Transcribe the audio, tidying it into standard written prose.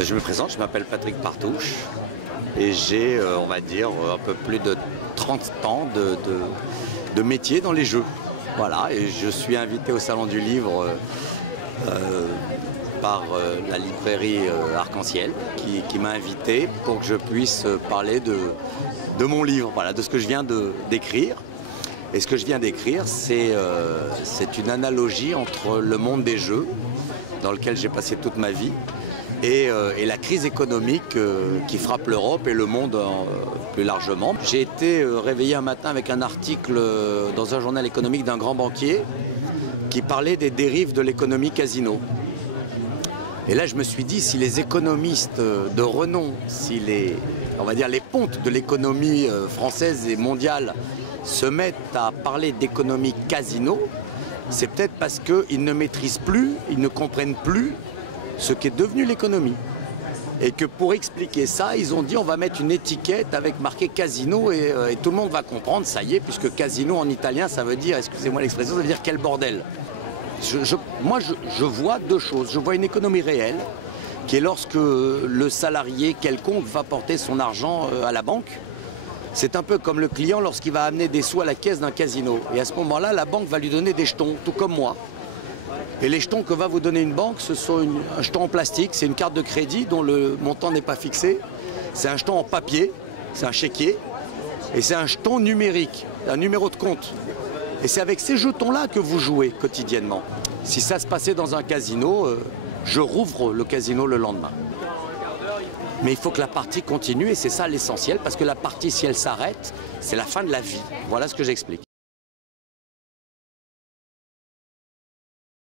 Je me présente, je m'appelle Patrick Partouche et j'ai, on va dire, un peu plus de 30 ans de métier dans les jeux. Voilà, et je suis invité au Salon du Livre par la librairie Arc-en-Ciel qui m'a invité pour que je puisse parler de mon livre, voilà, de ce que je viens d'écrire. Et ce que je viens d'écrire, c'est une analogie entre le monde des jeux, dans lequel j'ai passé toute ma vie, et la crise économique qui frappe l'Europe et le monde plus largement. J'ai été réveillé un matin avec un article dans un journal économique d'un grand banquier qui parlait des dérives de l'économie casino. Et là, je me suis dit, si les économistes de renom, si on va dire les pontes de l'économie française et mondiale se mettent à parler d'économie casino, c'est peut-être parce qu'ils ne maîtrisent plus, ils ne comprennent plus ce qu'est devenu l'économie. Et que pour expliquer ça, ils ont dit on va mettre une étiquette avec marqué casino et tout le monde va comprendre, ça y est, puisque casino en italien, ça veut dire, excusez-moi l'expression, ça veut dire quel bordel. Moi, je vois deux choses. Je vois une économie réelle, qui est lorsque le salarié quelconque va porter son argent à la banque. C'est un peu comme le client lorsqu'il va amener des sous à la caisse d'un casino. Et à ce moment-là, la banque va lui donner des jetons, tout comme moi. Et les jetons que va vous donner une banque, ce sont un jeton en plastique, c'est une carte de crédit dont le montant n'est pas fixé. C'est un jeton en papier, c'est un chéquier. Et c'est un jeton numérique, un numéro de compte. Et c'est avec ces jetons-là que vous jouez quotidiennement. Si ça se passait dans un casino, je rouvre le casino le lendemain. Mais il faut que la partie continue et c'est ça l'essentiel, parce que la partie, si elle s'arrête, c'est la fin de la vie. Voilà ce que j'explique.